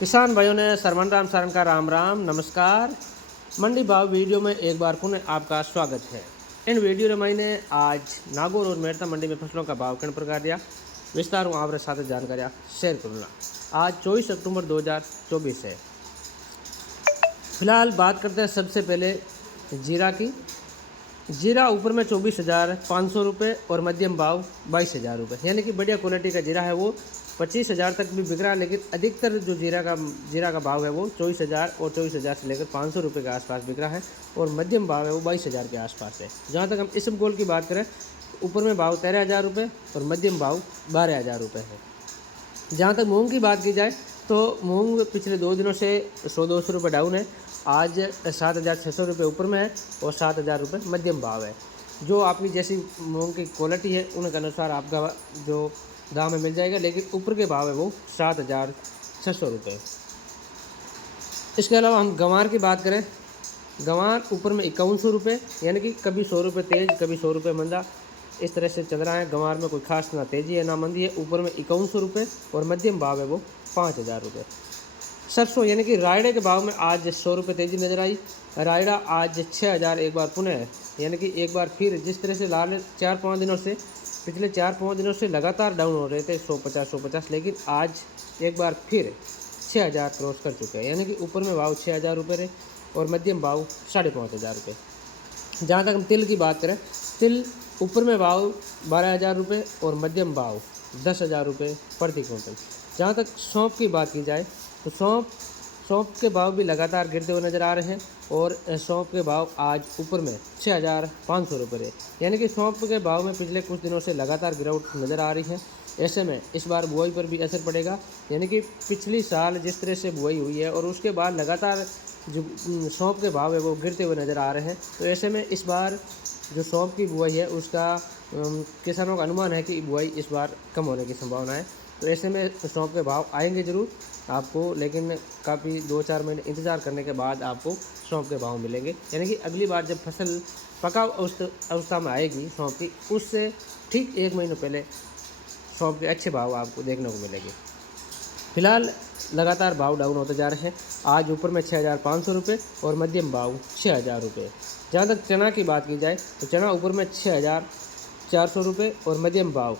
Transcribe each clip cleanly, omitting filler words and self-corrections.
किसान भाइयों ने सरवन राम सारन का राम राम नमस्कार। मंडी भाव वीडियो में एक बार पुनः आपका स्वागत है। इन वीडियो में मैंने आज नागौर और मेड़ता मंडी में फसलों का भाव किन प्रकार दिया विस्तार हूँ आप साथ जानकारियाँ शेयर करूँगा। आज 24 अक्टूबर 2024 है। फिलहाल बात करते हैं सबसे पहले जीरा की। जीरा ऊपर में 24,500 रुपये और मध्यम भाव 22,000 रुपये, यानी कि बढ़िया क्वालिटी का जीरा है वो 25,000 तक भी बिक रहा है। लेकिन अधिकतर जो जीरा का भाव है वो 24,000 और 24,000 से लेकर 500 रुपये के आसपास बिक रहा है और मध्यम भाव है वो 22,000 के आसपास है। जहाँ तक हम इसबगोल की बात करें, ऊपर में भाव 13,000 रुपये और मध्यम भाव 12,000 रुपये है। जहाँ तक मूंग की बात की जाए तो मूंग पिछले 2 दिनों से 100-200 रुपये डाउन है। आज 7,600 रुपये ऊपर में है और 7,000 रुपये मध्यम भाव है। जो आपकी जैसी मूंग की क्वालिटी है उनके अनुसार आपका जो दाम में मिल जाएगा, लेकिन ऊपर के भाव है वो 7,600 रुपये। इसके अलावा हम गंवार की बात करें, गंवार ऊपर में 5100 रुपये, यानी कि कभी 100 रुपये तेज़ कभी 100 रुपये मंदा, इस तरह से चल रहा है। गंवार में कोई खास ना तेज़ी है ना मंदी है। ऊपर में 5100 रुपये और मध्यम भाव है वो 5,000 रुपये। सरसों यानी कि रायड़े के भाव में आज 100 रुपये तेज़ी नजर आई। रायड़ा आज 6,000 एक बार पुनः है, यानी कि एक बार फिर जिस तरह से लाल 4-5 दिनों से पिछले 4-5 दिनों से लगातार डाउन हो रहे थे 150, लेकिन आज एक बार फिर 6,000 क्रॉस कर चुके हैं, यानी कि ऊपर में भाव 6,000 रुपये रहे और मध्यम भाव 5,500 रुपये। जहाँ तक हम तिल की बात करें, तिल ऊपर में भाव 12,000 रुपये और मध्यम भाव 10,000 रुपये प्रति क्विंटल। जहाँ तक सौंफ की बात की जाए तो सौंफ के भाव भी लगातार गिरते हुए नज़र आ रहे हैं और सौंफ के भाव आज ऊपर में 6,500 रुपये रहे, यानी कि सौंफ के भाव में पिछले कुछ दिनों से लगातार गिरावट नज़र आ रही है। ऐसे में इस बार बुआई पर भी असर पड़ेगा, यानी कि पिछली साल जिस तरह से बुआई हुई है और उसके बाद लगातार जो सौंफ के भाव है वो गिरते हुए नज़र आ रहे हैं। तो ऐसे में इस बार जो सौंफ की बुआई है उसका किसानों का अनुमान है कि बुआई इस बार कम होने की संभावना है। तो ऐसे में सौंफ के भाव आएंगे ज़रूर आपको, लेकिन काफ़ी 2-4 महीने इंतज़ार करने के बाद आपको सौंफ के भाव मिलेंगे। यानी कि अगली बार जब फसल पकाव अवस्था में आएगी सौंफ की, उससे ठीक 1 महीने पहले सौंफ के अच्छे भाव आपको देखने को मिलेंगे। फिलहाल लगातार भाव डाउन होते जा रहे हैं। आज ऊपर में 6,500 रुपये और मध्यम भाव 6,000 रुपये। जहाँ तक चना की बात की जाए तो चना ऊपर में 6,400 रुपये और मध्यम भाव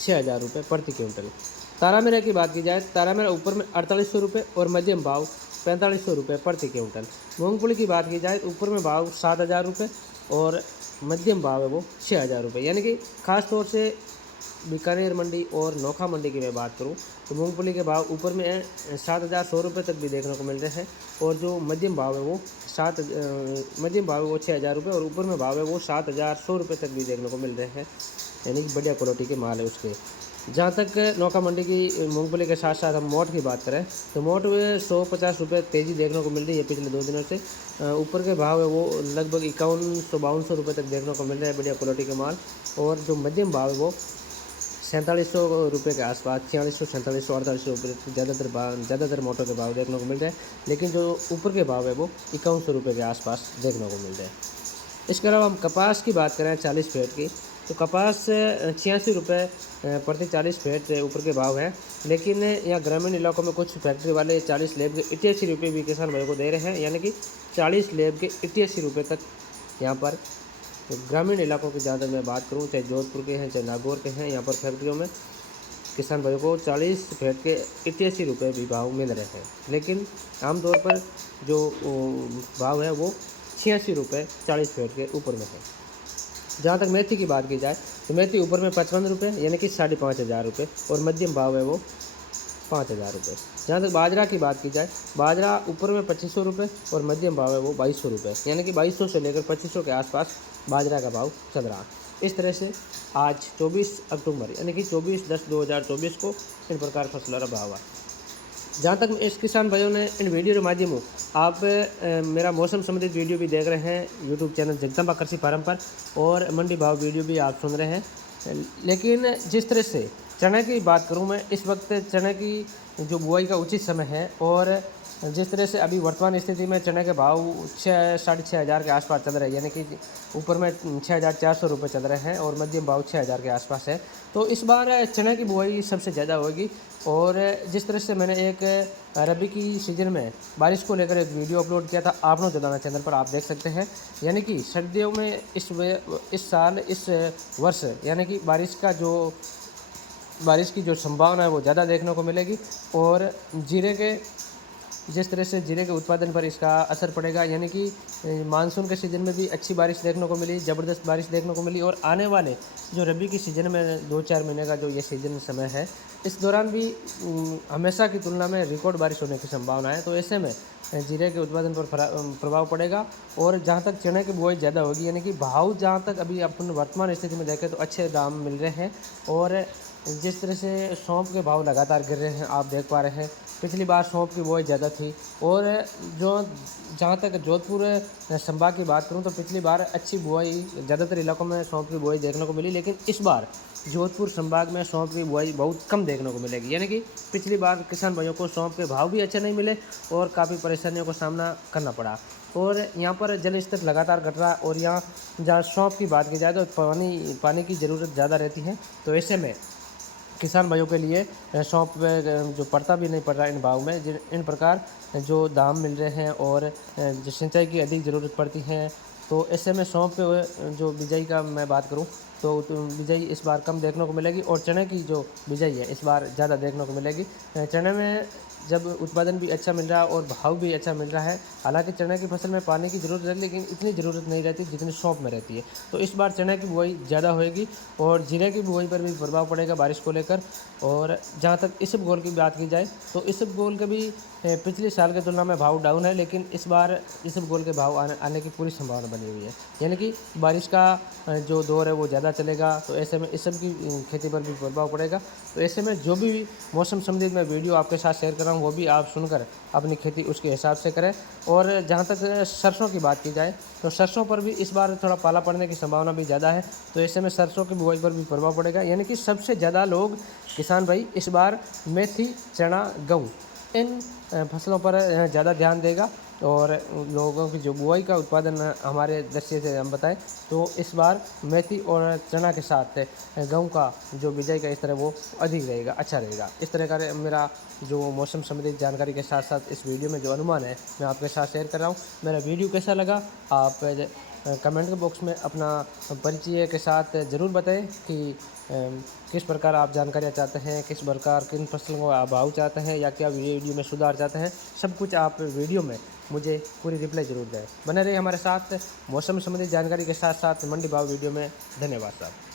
6,000 रुपये प्रति क्विंटल। तारामीरा की बात की जाए, तारामीरा ऊपर में 4,800 रुपये और मध्यम भाव 4,500 रुपये प्रति क्विंटल। मूंगफली की बात की जाए तो ऊपर में भाव 7,000 रुपये और मध्यम भाव है वो 6,000 रुपये। यानी कि खास तौर से बीकानेर मंडी और नोखा मंडी की मैं बात करूं तो मूंगफली के भाव ऊपर में 7,100 रुपये तक भी देखने को मिल रहे हैं और जो मध्यम भाव है वो 6,000 रुपये और ऊपर में भाव है वो 7,100 रुपये तक भी देखने को मिल रहे हैं, यानी कि बढ़िया क्वालिटी के माल है उसके। जहाँ तक नौका मंडी की मूंगफली के साथ साथ हम मोट की बात करें तो मोट में 150 रुपये तेज़ी देखने को मिल रही है पिछले 2 दिनों से। ऊपर के भाव है वो लगभग 5100-5200 रुपये तक देखने को मिल रहे हैं बढ़िया क्वालिटी के माल, और जो मध्यम भाव है वो 4700 रुपये के आसपास 4600, 4700, 4800 रुपये ज़्यादातर मोटों के भाव देखने को मिल रहे हैं। लेकिन जो ऊपर के भाव है वो 5100 रुपये के आसपास देखने को मिल रहे हैं। इसके अलावा हम कपास की बात करें 40 फीट की तो कपास 86 रुपये प्रति 40 फीट ऊपर के भाव है। लेकिन यहाँ ग्रामीण इलाकों में कुछ फैक्ट्री वाले 40 लेब के 88 रुपये भी किसान भाई को दे रहे हैं, यानी कि 40 लेब के 88 रुपये तक यहाँ पर ग्रामीण इलाकों की ज़्यादा मैं बात करूँ, चाहे जोधपुर के हैं चाहे नागौर के हैं, यहाँ पर फैक्ट्रियों में किसान भाइयों को 40 फीट के 88 रुपये भी भाव मिल रहे हैं। लेकिन आमतौर पर जो भाव है वो 86 रुपये 40 फीट के ऊपर में है। जहाँ तक मेथी की बात की जाए तो मेथी ऊपर में 55 रुपये, यानी कि 5,500 रुपये और मध्यम भाव है वो 5,000 रुपये। जहाँ तक बाजरा की बात की जाए, बाजरा ऊपर में 2500 रुपये और मध्यम भाव है वो 2,200 रुपये, यानी कि 2,200 से लेकर 2,500 के आसपास बाजरा का भाव चल रहा। इस तरह से आज 24 अक्टूबर यानी कि 24/10/2024 को इन प्रकार फसलों का भाव है। जहाँ तक इस किसान भाइयों ने इन वीडियो के माध्यम आप मेरा मौसम संबंधित वीडियो भी देख रहे हैं यूट्यूब चैनल जगदम्बा कृषि फार्म पर, और मंडी भाव वीडियो भी आप सुन रहे हैं। लेकिन जिस तरह से चने की बात करूं मैं, इस वक्त चने की जो बुआई का उचित समय है और जिस तरह से अभी वर्तमान स्थिति में चने के भाव 6-6,500 के आसपास चल रहे हैं, यानी कि ऊपर में 6,400 रुपये चल रहे हैं और मध्यम भाव 6,000 के आसपास है। तो इस बार चने की बुआई सबसे ज़्यादा होगी और जिस तरह से मैंने एक रबी की सीज़न में बारिश को लेकर एक वीडियो अपलोड किया था आपनों जदाना चैनल पर, आप देख सकते हैं। यानी कि सर्दियों में इस साल इस वर्ष यानी कि बारिश की जो संभावना है वो ज़्यादा देखने को मिलेगी। और जिस तरह से जीरे के उत्पादन पर इसका असर पड़ेगा, यानी कि मानसून के सीज़न में भी अच्छी बारिश देखने को मिली, ज़बरदस्त बारिश देखने को मिली। और आने वाले जो रबी की सीज़न में 2-4 महीने का जो ये सीज़न समय है, इस दौरान भी हमेशा की तुलना में रिकॉर्ड बारिश होने की संभावना है। तो ऐसे में जीरे के उत्पादन पर प्रभाव पड़ेगा। और जहाँ तक चने की बुआई ज़्यादा होगी, यानी कि भाव जहाँ तक अभी अपन वर्तमान स्थिति में देखें तो अच्छे दाम मिल रहे हैं। और जिस तरह से सौंफ के भाव लगातार गिर रहे हैं, आप देख पा रहे हैं। पिछली बार सौंफ की बुआई ज़्यादा थी। और जहाँ तक जोधपुर संभाग की बात करूँ तो पिछली बार अच्छी बुआई ज़्यादातर इलाकों में सौंफ की बुआई देखने को मिली, लेकिन इस बार जोधपुर संभाग में सौंफ की बुआई बहुत कम देखने को मिलेगी। यानी कि पिछली बार किसान भाइयों को सौंफ के भाव भी अच्छे नहीं मिले और काफ़ी परेशानियों का सामना करना पड़ा। और यहाँ पर जल स्तर लगातार घट रहा है। और यहाँ जहाँ सौंफ की बात की जाए तो पानी की ज़रूरत ज़्यादा रहती है। तो ऐसे में किसान भाइयों के लिए सौंफ पे जो पड़ता भी नहीं पड़ रहा इन भाव में, इन प्रकार जो दाम मिल रहे हैं और जो सिंचाई की अधिक ज़रूरत पड़ती है। तो ऐसे में सौंफ पे जो बिजाई का मैं बात करूं तो बिजाई इस बार कम देखने को मिलेगी। और चने की जो बिजाई है इस बार ज़्यादा देखने को मिलेगी। चने में जब उत्पादन भी अच्छा मिल रहा है और भाव भी अच्छा मिल रहा है। हालांकि चने की फसल में पानी की ज़रूरत है, लेकिन इतनी ज़रूरत नहीं रहती जितनी सौंफ में रहती है। तो इस बार चने की बुआई ज़्यादा होएगी और जीरे की बुआई पर भी प्रभाव पड़ेगा बारिश को लेकर। और जहाँ तक इसबगोल की बात की जाए तो इसबगोल के भी पिछले साल की तुलना में भाव डाउन है, लेकिन इस बार इसबगोल के भाव आने की पूरी संभावना बनी हुई है। यानी कि बारिश का जो दौर है वो ज़्यादा चलेगा। तो ऐसे में इस सब की खेती पर भी प्रभाव पड़ेगा। तो ऐसे में जो भी मौसम संबंधित मैं वीडियो आपके साथ शेयर कर रहा हूँ वो भी आप सुनकर अपनी खेती उसके हिसाब से करें। और जहाँ तक सरसों की बात की जाए तो सरसों पर भी इस बार थोड़ा पाला पड़ने की संभावना भी ज़्यादा है। तो ऐसे में सरसों की बुआई पर भी प्रभाव पड़ेगा। यानी कि सबसे ज़्यादा लोग किसान भाई इस बार मेथी, चना, गेहूँ इन फसलों पर ज़्यादा ध्यान देगा। और लोगों की जो बुआई का उत्पादन हमारे दृष्टि से हम बताएं तो इस बार मेथी और चना के साथ गेहूं का जो बिजाई का स्तर है वो अधिक रहेगा, अच्छा रहेगा। इस तरह का मेरा जो मौसम संबंधित जानकारी के साथ साथ इस वीडियो में जो अनुमान है मैं आपके साथ शेयर कर रहा हूँ। मेरा वीडियो कैसा लगा आप कमेंट के बॉक्स में अपना परिचय के साथ ज़रूर बताएं कि किस प्रकार आप जानकारियाँ चाहते हैं, किस प्रकार किन फसलों को आप भाव चाहते हैं या क्या वीडियो में सुधार चाहते हैं। सब कुछ आप वीडियो में मुझे पूरी रिप्लाई ज़रूर दें। बने रहिए हमारे साथ मौसम संबंधित जानकारी के साथ साथ मंडी भाव वीडियो में। धन्यवाद साहब।